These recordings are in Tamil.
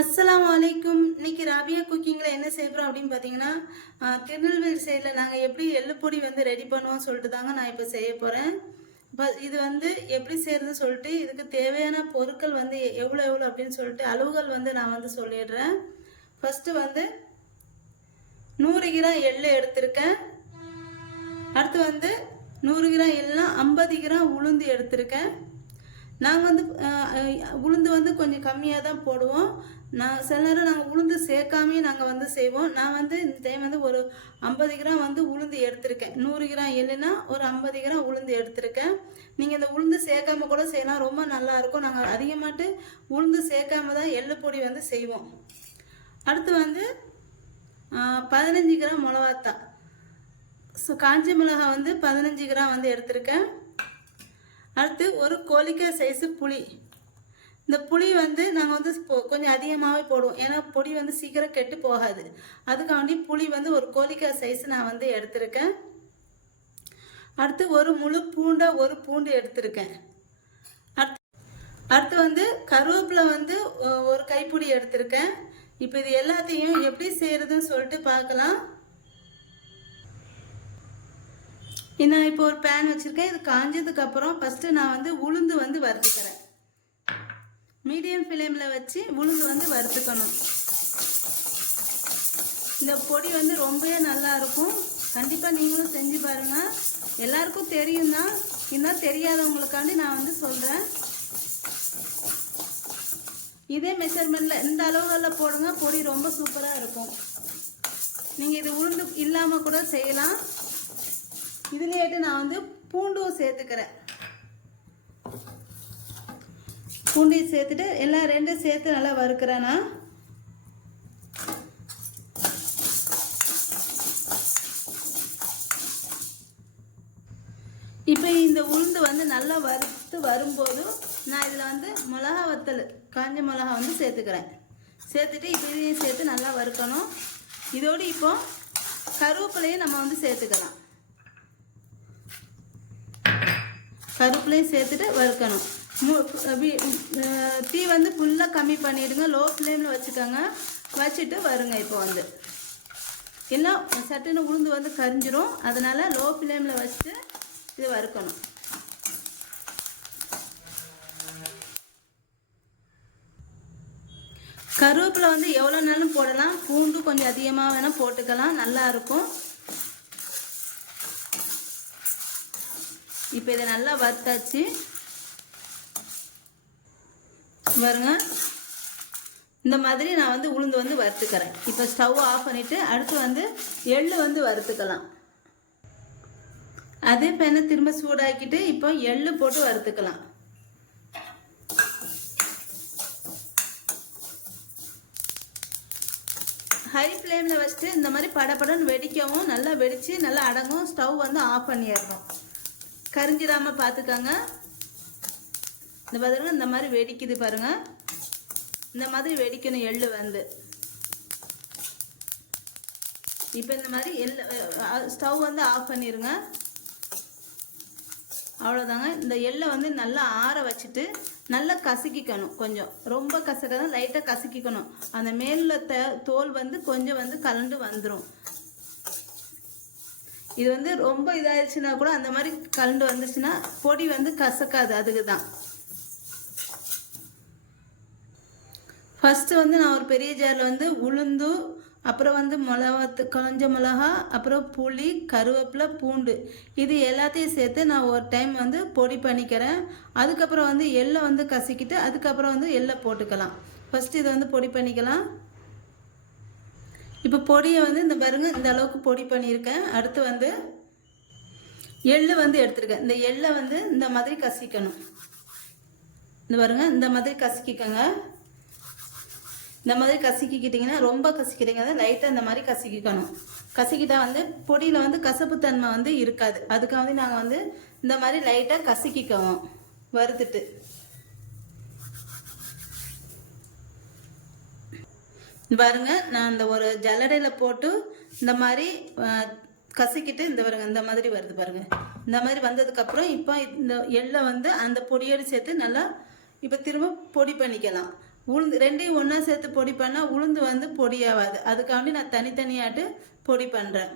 அஸ்லாம் வலைக்கும் இன்னைக்கு ராபியா குக்கிங்கில் என்ன செய்கிறோம் அப்படின்னு பார்த்தீங்கன்னா திருநெல்வேலி சைடில் நாங்கள் எப்படி எள்ளுப்பொடி வந்து ரெடி பண்ணுவோம் சொல்லிட்டு தாங்க நான் இப்போ செய்ய போகிறேன் இப்போ இது வந்து எப்படி செய்யறதுன்னு சொல்லிட்டு இதுக்கு தேவையான பொருட்கள் வந்து எவ்வளோ எவ்வளோ அப்படின்னு சொல்லிட்டு அளவுகள் வந்து நான் வந்து சொல்லிடுறேன். ஃபஸ்ட்டு வந்து நூறு கிராம் எள்ளு எடுத்திருக்கேன். அடுத்து வந்து நூறு கிராம் எல்லாம் ஐம்பது கிராம் உளுந்து எடுத்திருக்கேன். நாங்கள் வந்து உளுந்து வந்து கொஞ்சம் கம்மியாக தான் போடுவோம். நான் சில நேரம் நாங்கள் உளுந்து சேர்க்காமே நாங்கள் வந்து செய்வோம். நான் வந்து இந்த டைம் வந்து ஒரு ஐம்பது கிராம் வந்து உளுந்து எடுத்திருக்கேன். நூறு கிராம் இல்லைன்னா ஒரு ஐம்பது கிராம் உளுந்து எடுத்திருக்கேன். நீங்கள் இந்த உளுந்து சேர்க்காம கூட செய்யலாம். ரொம்ப நல்லாயிருக்கும் நாங்கள் அதிகமாட்டு உளுந்து சேர்க்காம தான் எள்ளு பொடி வந்து செய்வோம். அடுத்து வந்து பதினஞ்சு கிராம் மிளகாத்தான் ஸோ காஞ்ச மிளகாய் வந்து பதினஞ்சு கிராம் வந்து எடுத்திருக்கேன். அடுத்து ஒரு கோழிக்காய் சைஸு புளி. இந்த புளி வந்து நாங்கள் வந்து கொஞ்சம் அதிகமாகவே போடுவோம். ஏன்னா பொடி வந்து சீக்கிரம் கெட்டு போகாது. அதுக்காண்டி புளி வந்து ஒரு கோழிக்காய் சைஸ் நான் வந்து எடுத்திருக்கேன். அடுத்து ஒரு முழு பூண்டை ஒரு பூண்டு எடுத்திருக்கேன். அடுத்து அடுத்து வந்து கருவேப்பிலை வந்து ஒரு கைப்பிடி எடுத்திருக்கேன். இப்போ இது எல்லாத்தையும் எப்படி செய்கிறதுன்னு சொல்லிட்டு பார்க்கலாம். நான் இப்போ ஒரு பேன் வச்சுருக்கேன். இது காஞ்சதுக்கப்புறம் ஃபஸ்ட்டு நான் வந்து உளுந்து வந்து வறுத்துக்கிறேன். மீடியம் ஃப்ளேமில் வச்சு உளுந்து வந்து வறுத்துக்கணும். இந்த பொடி வந்து ரொம்பவே நல்லா இருக்கும். கண்டிப்பாக நீங்களும் செஞ்சு பாருங்கள் எல்லாருக்கும் தெரியும் தான். இன்னும் தெரியாதவங்களுக்காண்டி நான் வந்து சொல்கிறேன் இதே மெஷர்மெண்ட்டில் இந்த அளவுகளில் போடுங்க. பொடி ரொம்ப சூப்பராக இருக்கும். நீங்கள் இது உளுந்து இல்லாமல் கூட செய்யலாம். இதுலேட்டு நான் வந்து பூண்டும் சேர்த்துக்கிறேன். பூண்டையும் சேர்த்துட்டு எல்லாம் ரெண்டும் சேர்த்து நல்லா வறுக்கிறேன்னா இப்போ இந்த உளுந்து வந்து நல்லா வறுத்து வரும்போது நான் இதில் வந்து மிளகா வத்தல் காஞ்ச மிளகா வந்து சேர்த்துக்கிறேன். சேர்த்துட்டு இப்போ இதையும் சேர்த்து நல்லா வறுக்கணும். இதோடு இப்போ கருவேப்பிலையும் நம்ம வந்து சேர்த்துக்கலாம். கருவேப்பிலையும் சேர்த்துட்டு வறுக்கணும். தீ வந்து ஃபுல்லாக கம்மி பண்ணிவிடுங்க லோ ஃப்ளேமில் வச்சுக்கோங்க. வச்சுட்டு வருங்க இப்போ வந்து. இல்லை சட்டுன்னு உளுந்து வந்து கரிஞ்சிரும். அதனால் லோ ஃப்ளேமில் வச்சுட்டு இது வறுக்கணும். கருவேப்பிலை வந்து எவ்வளோ நாளும் போடலாம். பூண்டு கொஞ்சம் அதிகமாக வேணால் போட்டுக்கலாம். நல்லாயிருக்கும் இப்போ இதை நல்லா வறுத்தாச்சு. பாருங்கள் இந்த மாதிரி நான் வந்து உளுந்து வந்து வறுத்துக்கிறேன். இப்போ ஸ்டவ் ஆஃப் பண்ணிவிட்டு அடுத்து வந்து எள்ளு வந்து வறுத்துக்கலாம். அதே பேனை திரும்ப சூடாக்கிட்டு இப்போ எள்ளு போட்டு வறுத்துக்கலாம். ஹை ஃப்ளேமில் வச்சுட்டு இந்த மாதிரி படப்படன்னு வெடிக்கவும் நல்லா வெடித்து நல்லா அடங்கும் ஸ்டவ் வந்து ஆஃப் பண்ணிடணும். கரிஞ்சிடாமல் பார்த்துக்கோங்க இந்த பாருங்க இந்த மாதிரி வெடிக்குது பாருங்கள் இந்த மாதிரி வெடிக்கணும் எள்ளு வந்து. இப்போ இந்த மாதிரி எள்ளு ஸ்டவ் வந்து ஆஃப் பண்ணிடுங்க அவ்வளோதாங்க இந்த எள்ளை வந்து நல்லா ஆற வச்சுட்டு நல்லா கசக்கிக்கணும் கொஞ்சம். ரொம்ப கசக்காத லைட்டாக கசக்கிக்கணும். அந்த மேலில் த தோல் வந்து கொஞ்சம் வந்து கலண்டு வந்துடும் இது வந்து ரொம்ப இதாகிடுச்சுன்னா கூட அந்த மாதிரி கலண்டு வந்துச்சுன்னா பொடி வந்து கசக்காது அதுக்கு தான் ஃபஸ்ட்டு வந்து நான் ஒரு பெரிய ஜாரில் வந்து உளுந்து அப்புறம் வந்து மிளகாத்து காஞ்ச மிளகா அப்புறம் புளி கருவேப்பிலை பூண்டு. இது எல்லாத்தையும் சேர்த்து நான் ஒரு டைம் வந்து பொடி பண்ணிக்கிறேன். அதுக்கப்புறம் வந்து எள்ளை வந்து கசிக்கிட்டு அதுக்கப்புறம் வந்து எள்ளை போட்டுக்கலாம். ஃபஸ்ட்டு இதை வந்து பொடி பண்ணிக்கலாம். இப்போ பொடியை வந்து இந்த பாருங்க இந்த அளவுக்கு பொடி பண்ணியிருக்கேன். அடுத்து வந்து எள்ளு வந்து எடுத்துருக்கேன். இந்த எள்ளை வந்து இந்த மாதிரி கசிக்கணும். இந்த பாருங்க இந்த மாதிரி கசிக்கிக்கோங்க. இந்த மாதிரி கசக்கிக்கிட்டிங்கன்னா ரொம்ப கசக்கிட்டீங்க லைட்டாக இந்த மாதிரி கசக்கிக்கணும் கசக்கிட்டா வந்து பொடியில் வந்து கசப்புத்தன்மை வந்து இருக்காது. அதுக்காக வந்து நாங்கள் வந்து இந்த மாதிரி லைட்டாக கசக்கிக்குவோம். வறுத்துட்டு. பாருங்க நான் இந்த ஒரு ஜல்லடையில் போட்டு இந்த மாதிரி கசிக்கிட்டு கசக்கிட்டு இந்த பாருங்க இந்த மாதிரி வருது பாருங்க. இந்த மாதிரி வந்ததுக்கப்புறம் இப்போ இந்த எள்ளை வந்து அந்த பொடியோடு சேர்த்து நல்லா இப்போ திரும்ப பொடி பண்ணிக்கலாம். உளுந்து ரெண்டையும் ஒன்றா சேர்த்து பொடி பண்ணால் உளுந்து வந்து பொடியாகாது அதுக்காண்டி நான் தனித்தனியாட்டு பொடி பண்ணுறேன்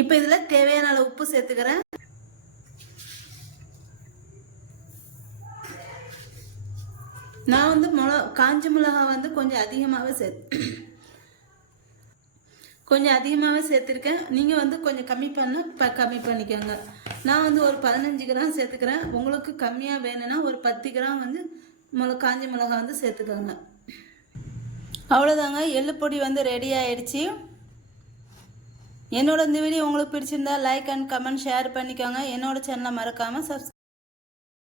இப்போ இதில் தேவையான அளவு உப்பு சேர்த்துக்கிறேன். நான் வந்து மிளகா காஞ்ச மிளகா வந்து கொஞ்சம் அதிகமாகவே சேர்த்து கொஞ்சம் அதிகமாகவே சேர்த்துருக்கேன். நீங்கள் வந்து கொஞ்சம் கம்மி பண்ண இப்போ கம்மி பண்ணிக்கோங்க. நான் வந்து ஒரு பதினஞ்சு கிராம் சேர்த்துக்கிறேன். உங்களுக்கு கம்மியாக வேணும்னா ஒரு பத்து கிராம் வந்து மிளகா காஞ்ச மிளகா வந்து சேர்த்துக்கோங்க. அவ்வளோதாங்க எள்ளு பொடி வந்து ரெடி ஆயிடுச்சு. என்னோட இந்த வீடியோ உங்களுக்கு பிடிச்சிருந்தா லைக் அண்ட் கமெண்ட் ஷேர் பண்ணிக்கோங்க. என்னோட சேனலை மறக்காமல் சப்ஸ்